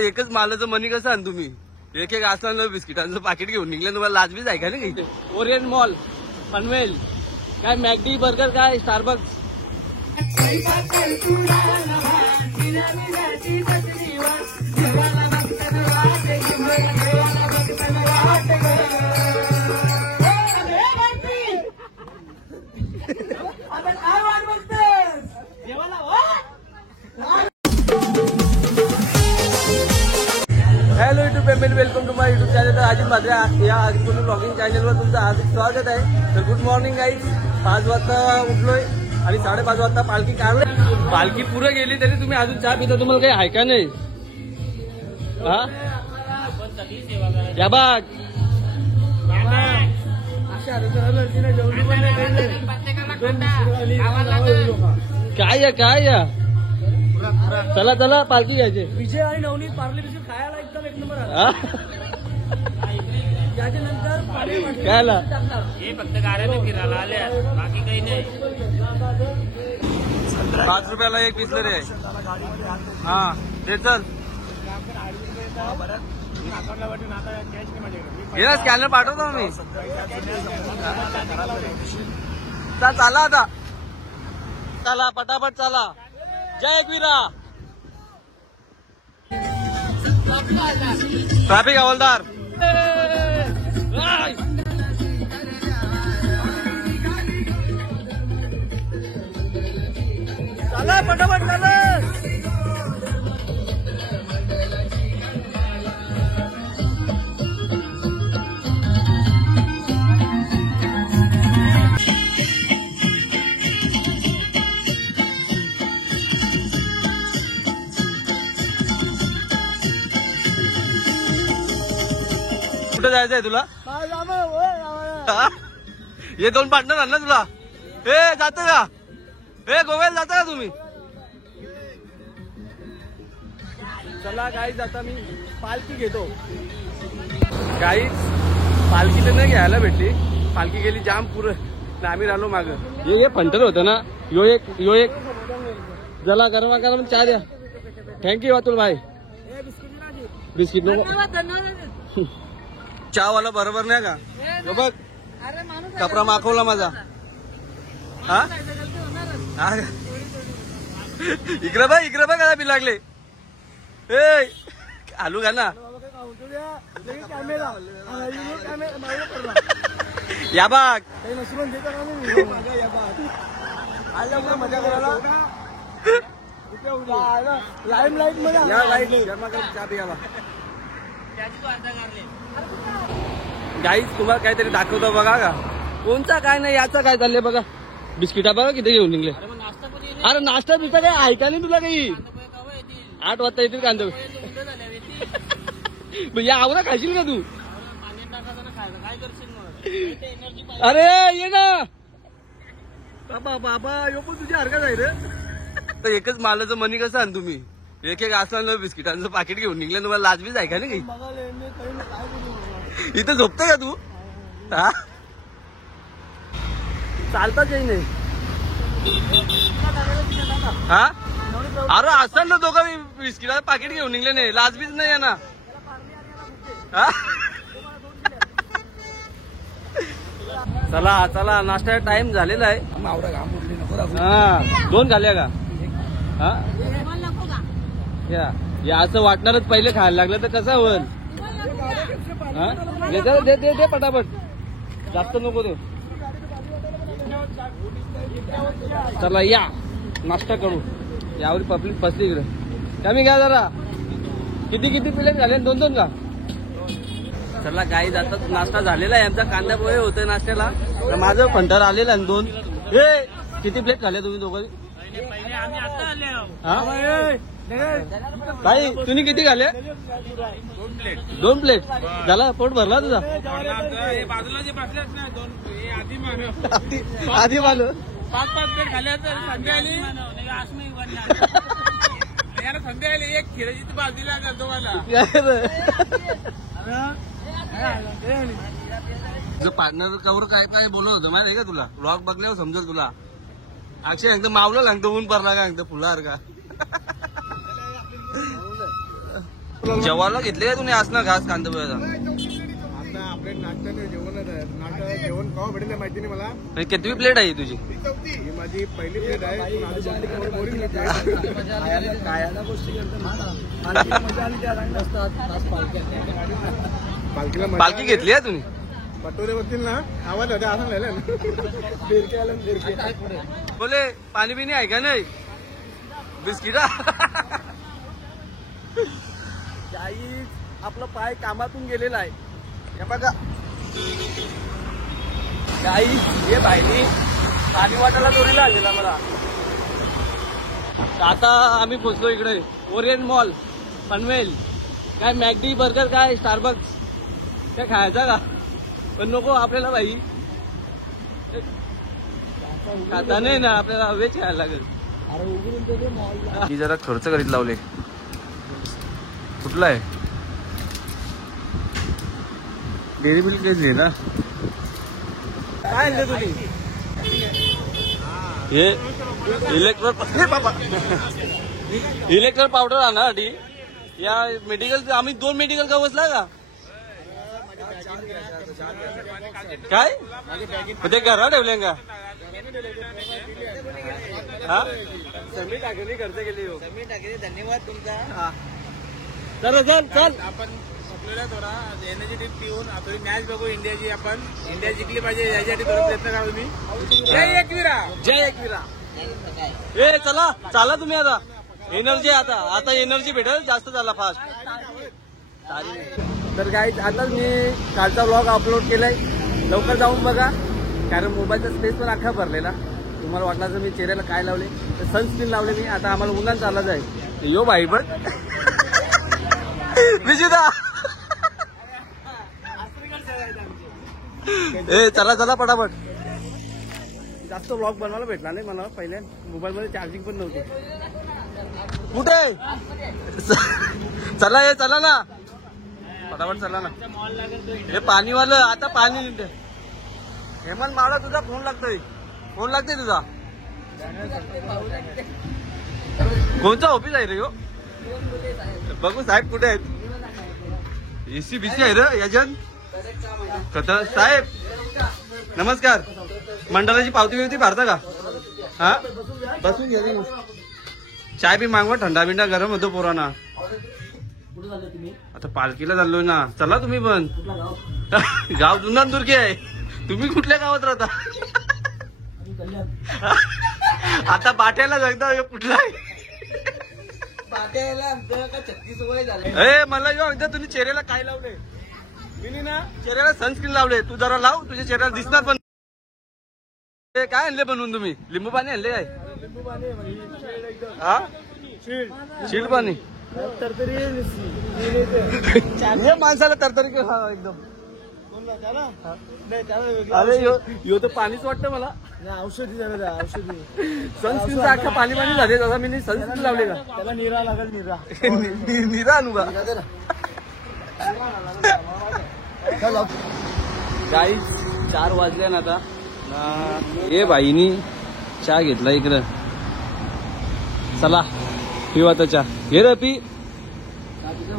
आता एकच मालाचं मनी कसं आण तुम्ही एक एक असलं बिस्किटांचं पाकिट घेऊन निघलं तुम्हाला लाजबीज आहे का नाही? ओरिएंट मॉल, पनवेल, काय मॅकडी, बर्गर, काय Starbucks. Hello YouTube family, welcome to my YouTube channel. तर अजित भाद्रे या आजपासून ब्लॉगिंग चॅनलवर तुमचं हार्दिक स्वागत आहे. तर गुड मॉर्निंग गाईज. 5 वाजता उठलोय आणि 5:30 वाजता पालखी काढली. पालखी पुढे गेली तरी तुम्ही अजून चहा पिता, तुम्हाला काही आहे का नाही? हा या बाग काय या चला चला पालखी घ्यायची. विजय आणि नवनीत पार्ले बिस्किट खायला एकदम एक नंबर त्याच्यानंतर कायला हे फक्त गाड्याने फिरायला आल्या, बाकी काही नाही. 5 रुपयाला एक बिस्लरी आहे. हा ते चल हे ना स्कॅनर पाठवतो मी. चला आता चला पटापट चला. जय एकवीरा. ट्रॅफिक हवालदार चला पटापट चला. कुठे जायचंय तुला? हे 2 पार्टनर आण ना तुला. हे जात का? हे गोव्याला जाता का तुम्ही? चला गाईज आता मी पालखी घेतो. गाईज पालखी तर नाही घ्यायला भेटली, पालखी गेली जाम पुरं. आम्ही राहिलो माग. हे फंटर होतं ना. यो एक जला गरमा गरम चहा द्या. थँक्यू अतुल भाई. बिस्किट नको. चहावाला बरोबर नाही का? बघ कपडा माखवला माझा. हा इकडे बघ काय बी लागले. आलू घा ना. या बाग मजा करायला लाईम लाईट मध्ये चहा प्यावा. गाईज तुम्हाला काहीतरी दाखवतो बघा का. कोणता काय नाही याचा काय चाललंय बघा. बिस्किटा बघा किती घेऊन निघले. अरे नाश्ता बिस्टा काय ऐका नाही तुला काही. 8 वाजता येतील कांदे. या आवरा खाशील का तू? अरे ये ना बाबा यो पण तुझी हरकत आहे रे. तर एकच मालाचं मनी कसं आण तुम्ही एक एक असलं बिस्किटांचं पाकिट घेऊन निघलं तुम्हाला लाजबीज आहे का नाही? इथं झोपतय का तू? हा चालताच येई नाही. हा अरे असं ना दोघं बिस्किटाचं पाकिट घेऊन निघले नाही, लाजबीज नाही आहे ना. चला चला नाश्ता टाइम झालेला आहे. हा 2 झाल्या का? हा या असं वाटणारच पहिले खायला लागलं तर कसं होईल? दे पटापट, जास्त नको दे. चला या नाश्ता करू. यावर पब्लिक फसली इकडे. कमी घ्या जरा. किती प्लेट झाले? 2 का? चला गाईज आता नाश्ता झालेला आहे आमचा. कांदा पोहे होते नाश्त्याला. माझं फंटर आलेलं आहे 2. किती प्लेट झाले तुम्ही दोघं? भाई तुम्ही किती खाले? 2 प्लेट झाला. पोट भरला तुझा? बाजूला जे बसल्यात ना 2 आधी मानो 5 प्लेट खाल्या तर संध्या आली. याला संध्या आली. एक खिराची बाजूला जातो मला. पार्टनर कवर काय बोलत होतं माहिती का तुला? ब्लॉग बघल्यावर समजेल तुला. अक्षय एकदम मावलं लागतं ऊन पडला का एकदम फुलार का. जेवायला घेतले का तुम्ही आज ना घास कांदा पोह्याचा? आता आपल्या नाश्त्याने जेवणच आहे. नाश्ता जेवण केव्हा भेटेल माहिती नाही मला. आणि कितवी प्लेट आहे तुझी? ही माझी पहिली प्लेट आहे. पण आधी बोरिंग होती. खायला गोष्टी मजा आली त्या पालखीला पालखी घेतली आहे तुम्ही? पटोरे बघतील ना आवाज होता असं लिहिलं ना. फिरके आलं फिरके. बोले पाणी बिनी आहे का नाही? बिस्किटा. काही आपलं पाय कामातून गेलेला आहे. हे बघा काही हे बायनी पाणी वाटायला चोरीला आलेला मला. आता आम्ही पोचलो इकडे ओरिएंट मॉल पनवेल. काय मॅकडी बर्गर काय स्टारबक्स काय खायचा का? पण नको आपल्याला भाई, खाता नाही ना आपल्याला, वेज खायला लागेल. अरे उघडून ते मॉल ही जरा खर्च करीत लावले. कुठला आहे? डेअरी मिल्क घेतली ना? काय आणले तुम्ही? हे इलेक्ट्रॉल पावडर आणण्यासाठी या मेडिकल आम्ही 2 मेडिकल का बसला का काय? ते घरा ठेवले का? हा समी टाकली खर्च केली. समीर ठाकरे धन्यवाद तुमचा. चल चल चल. आपण आपल्याला थोडा एनर्जी ड्रिंक पिऊन थोडी मॅच बघू इंडियाची. आपण इंडिया जिंकली पाहिजे यासाठी थोडा प्रयत्न करा तुम्ही. जय एकविरा. जय एकविरा. ए चला चाला तुम्ही आता. एनर्जी आता आता एनर्जी भेटेल जास्त झाला फास्ट. तर गाईज आता मी कालचा व्लॉग अपलोड केलाय. लवकर जाऊन बघा कारण मोबाईलचा स्पेस पण अख्खा भरलेला. तुम्हाला वाटलं जर मी चेहऱ्याला काय लावले तर सनस्क्रीन लावले मी. आता आम्हाला उन्हात चालला जाईल. यो भाई बघ विजिता. ए चला चला पटापट. जास्त व्लॉग बनवायला भेटला नाही मला. पहिले मोबाईलमध्ये चार्जिंग पण नव्हते. कुठे चला ये चला ना फटाफट चला ना. हे पाणीवालं आता पाणी. हेमंत मला तुझा फोन लागतोय. फोन लागतोय तुझा. कोणता ऑफिस आहे रे हो? बघू साहेब कुठे आहेत? एसी बीसी आहे रे याच्यात. कथा साहेब नमस्कार. मंडळाची पावती बिवती भरता का? हा बसून घ्या ना. चाय बी मागवा. थंडा बिंडा गरम होतो पोरांना. आता पालखीला चाललोय ना. चला तुम्ही पण. गाव जुना दुर्गे आहे. तुम्ही कुठल्या गावात राहता? आता बाट्याला जगदा कुठला आहे? ए मला जेव्हा एकदा तुम्ही चेहऱ्याला काय लावले? मी ना चेहऱ्याला सनस्क्रीन लावले. तू जरा लाव तुझ्या चेहऱ्याला दिसणार पण. काय आणले बनवून तुम्ही? लिंबू पाणी आणले काय? लिंबू पाणी हा शीड पाणी. तरतरी हे माणसाला तरतरी एकदम. अरे यो तर पाणीच वाटतं मला. औषधी जरा औषधी सनस्क्रीनचं अख्खा पाणी पाणी झाले. दादा मी सनस्क्रीन लावले का? त्याला निरा लागेल. निरा निरा आणू का? गाईज 4 वाजले ना आता. ए बाईनी चहा घेतला इकडं. चला पिऊ आता चहा. हे रे पी.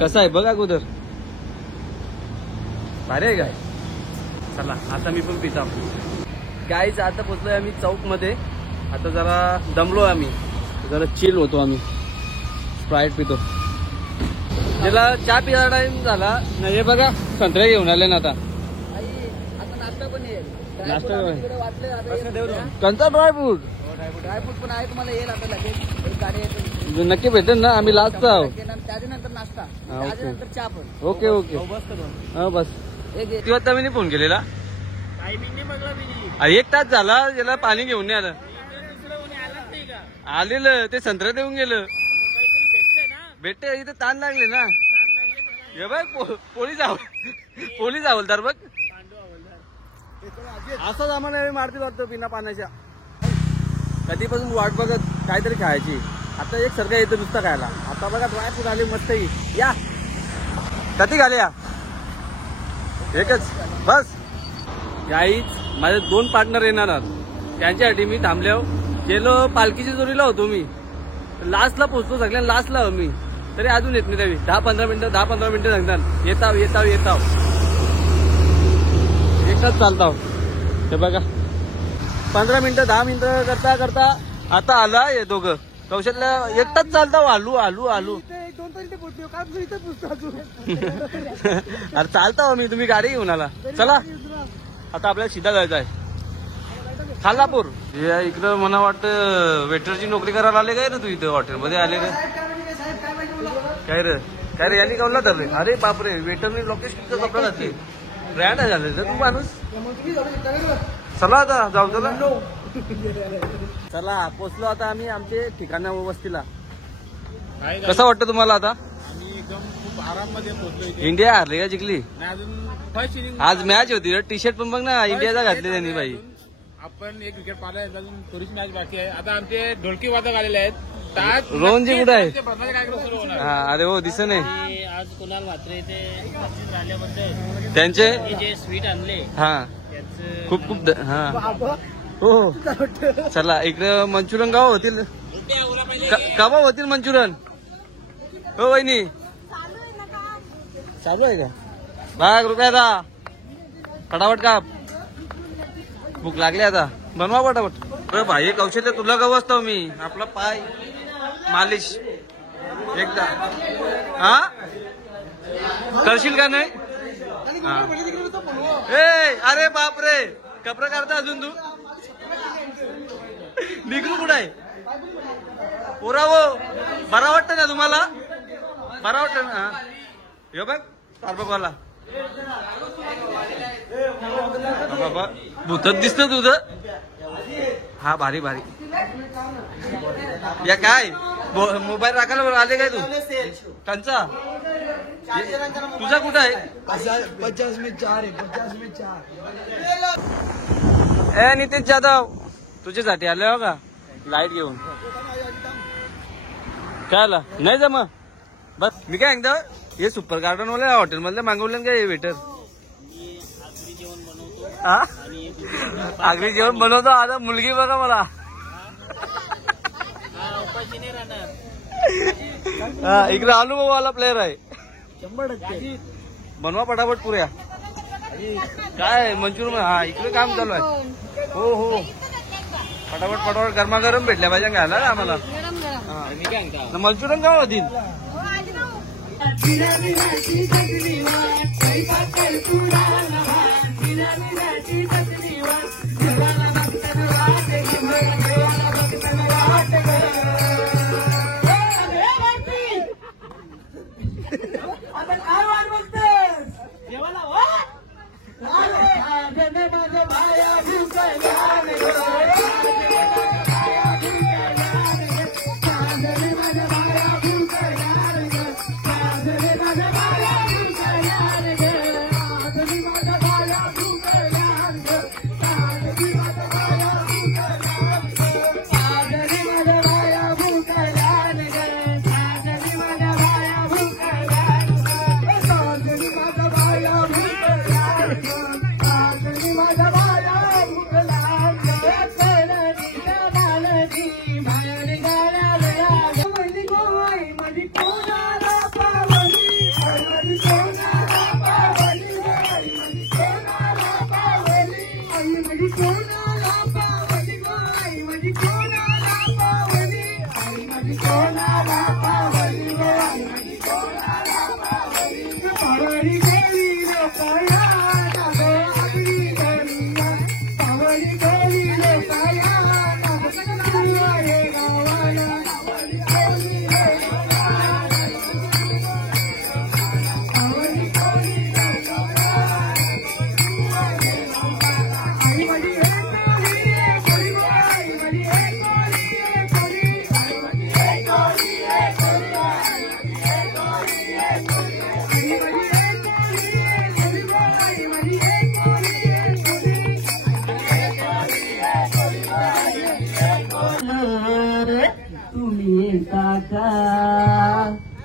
कसा आहे बघा अगोदर. भारी आहे काय? चला आता मी पण पिता. गाईज आता पोचलोय आम्ही चौक मध्ये. आता जरा दमलोय आम्ही. जरा चिल होतो आम्ही. स्प्राईट पितो. त्याला चहा पियाचा टाइम झाला. हे बघा संत्र्या घेऊन आले ना आता. नाश्ता पण येईल. नाश्ता वाटले कोणता ड्रायफ्रूट? ड्रायफ्रूट पण आहे तुम्हाला येईल आता लगेच. एक गाडी येते नक्की भेटेल ना. आम्ही लास्ट आहोत. त्याच्यानंतर नाश्ता. हा, ओके. त्याच्यानंतर चहा पण. ओके ओके हा बस. किती वाजता मी फोन केलेला? टायमिंग नाही बघला मी. 1 तास झाला. याला पाणी घेऊन नाही आलं. दुसरं कोणी आलाच नाही का? आलेलं ते संत्रा देऊन गेलं. काहीतरी भेटतंय ना. भेटते इथे ताण लागले ना. हे बघ पोलीस हवालदार बघ. असंच आम्हाला मारती वाटतं बिना पाण्याच्या. कधीपासून वाट बघत काहीतरी खायची. आता एक सरकार येतं नुसतं खायला. आता बघा ड्रायफ्रूट आले मस्त. या कधी घाले या एकच बस. गाईच माझे 2 पार्टनर येणार आहेत. त्यांच्यासाठी मी थांबल्यावर गेलो. पालखीच्या जोरीला होतो मी. लास्टला पोहोचतो. सगळ्यांना लास्टला मी. तरी अजून येत नाही त्यावेळी 10-15 मिनिटं सांगतात येताव एकटाच चालताव. हे बघा 15 मिनिटं 10 मिनिटं करता आता आला हे दोघं कौशल्य एकटाच चालताव. आलू अरे चालताव मी, तुम्ही गाडी घेऊन आला. चला आता आपल्याला सीधा जायचं आहे खालापूर. हे इकडं मला वाटतं वेटरची नोकरी करायला आले काय रे तू इथं हॉटेलमध्ये आले रे? काय रे यांनी कावला तर रे? अरे बापरे वेटरनी लोकेशन कपडा घातले ब्रँड झाले तू माणूस. चला आता जाऊ चला पोचलो आता आम्ही आमचे ठिकाणा वस्तीला. कसं वाटतं तुम्हाला आता? आम्ही एकदम खूप आराममध्ये पोहोचलो. इंडिया हारली का जिंकली? अजून फर्स्ट इनिंग आज मॅच होती टी शर्ट पण बघ ना इंडियाचा घातले त्यांनी बाई. आपण एक विकेट पाहिला अजून थोडीशी मॅच बाकी आहे. आता आमचे ढोलकी वादक आलेले आहेत. रोहनजी कुठे आहे? कार्यक्रम सुरू होणार. हा अरे हो दिसत नाही. आज कुणाल म्हात्रे ते उपस्थित राहिल्याबद्दल त्यांचे जे स्वीट आणले हा त्याचं खूप हा हो. चला इकडे मंचुरियन गाव होतील कबाब होतील मंचुरियन. हो वहिनी चालू आहे का? भाग रुपयाचा फटाफट काप. भूक लागली आता बनवा फटाफट. अरे भाई कौशल्य तुला गाव असतो मी आपला पाय मालिश एकदा हा करशील का नाही? अरे बापरे कपडा काढता अजून तू निघू कुठं आहे पोरावो? बरा वाटतं ना तुम्हाला? बरा वाटतं ना? हे बघ स्टारबकवाला बाबा भूतच दिसत तुझं. हा भारी या काय मोबाईल राखायला आले काय तू? त्यांचा तुझा कुठं आहे? 50 में 4 है 50 में 4. ए नितीश जाधव तुझ्यासाठी आले हो का लाईट घेऊन? काय आला नाही जमा बस. मी काय एकदा हे सुपर गार्डन वाले हॉटेल मधले मागवले काय वेटर? हा आगरी जेवण बनवतो. आता मुलगी बघा मला हा इकडे अनुभववाला प्लेअर आहे 100% बनवा पटापट पुऱ्या. काय मंचुरियन हा इकडे काम चालू आहे. हो फटाफट गरमागरम भेटल्या पाहिजे घ्यायला ना आम्हाला. मंचुरियन का होतील?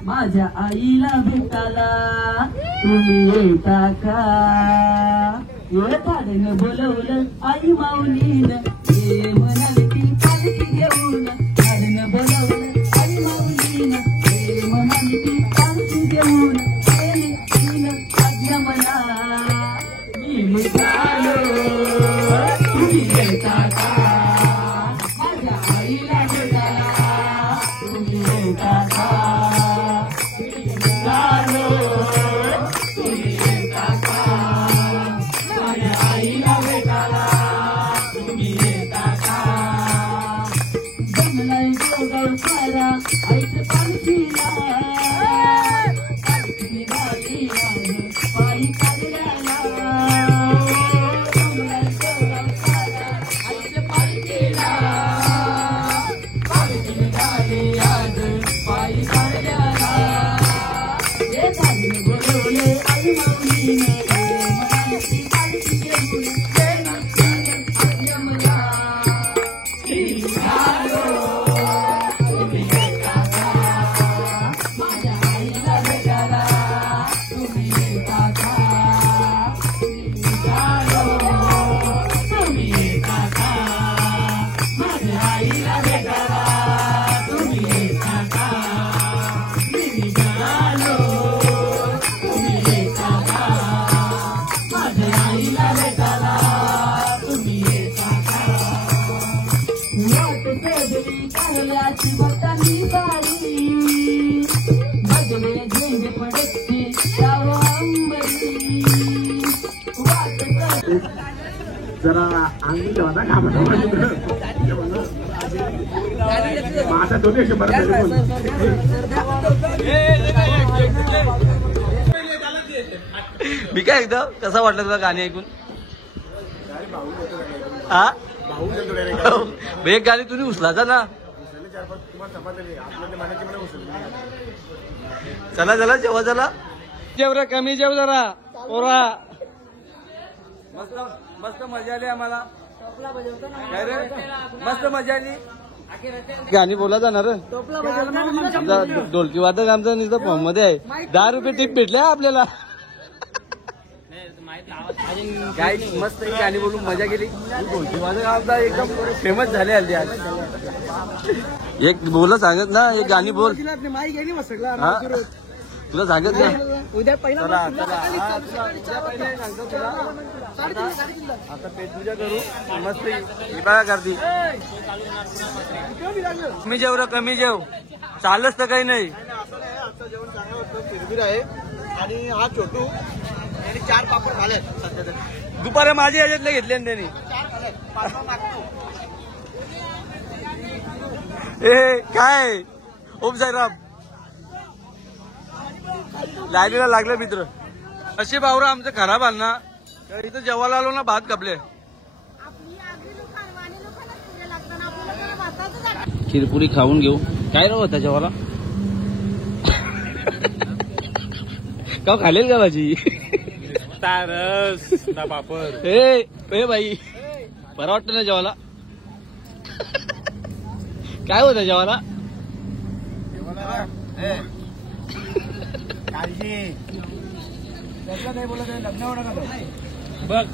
माझ्या आईला भेटाला तुम्ही येता का? येताडन बोलवलं आई माऊलीनं ये म्हणाली ती पालखी घेऊन. बोलवलं आई माऊलीनं ये म्हणाली वारा ऐक पालखीला पालखी निघाली आज पायी चालल्याला ऐक पालखीला पालखी निघाली आज पायी चालल्याला हे झाली बोलवले आई माऊलीने मनाची पालखी घेऊन जरा अंगी जेव्हा ना काम माझा डोनेशन मी काय एकदा कसा वाटलं तुला गाणी ऐकून हा एक गाणी तुम्ही उचलाचा ना चला चला जेव्हा चला जेवरा कमी जेव जरा पोरा मस्त मस्त मजा आली आम्हाला काय रे मस्त मजा आली गाणी बोला जाणार ढोलकी वादक आमचा नुसतं फॉर्म मध्ये आहे 10 रुपये टिप भेटले आपल्याला काय मस्त ही गाणी बोलून मजा केली ढोलकी वादक आमचा एकदम फेमस झाले हल्ली आज एक बोला सांगत ना एक गाणी बोल हा? तुला सांगत ना उद्या पहिला आता पेट पूजा करू मस्त काय करती कमी जेव रे कमी जेव चालच तर काही नाही आजचं जेवण चांगलं होतं फिरबीर आहे आणि हा छोटू यांनी 4 पापड खाले सध्या तरी दुपारी माझे याच्यातले घेतले ना त्यांनी 4 खाले 5 मागतो ए काय ओम साईराम लाईनीला लागले मित्र असे बावरा आमचं खराब आल ना तर इथं जेवायला आलो ना भात कापले खीरपुरी खाऊन घेऊ काय रो होता जेवायला का खालेल का भाजी रस ना पापड ए बाई बरं वाटतं ना जेवायला काय होतं जेवायला काळजी त्यातलं काही बोलत नाही लग्न होणार बघ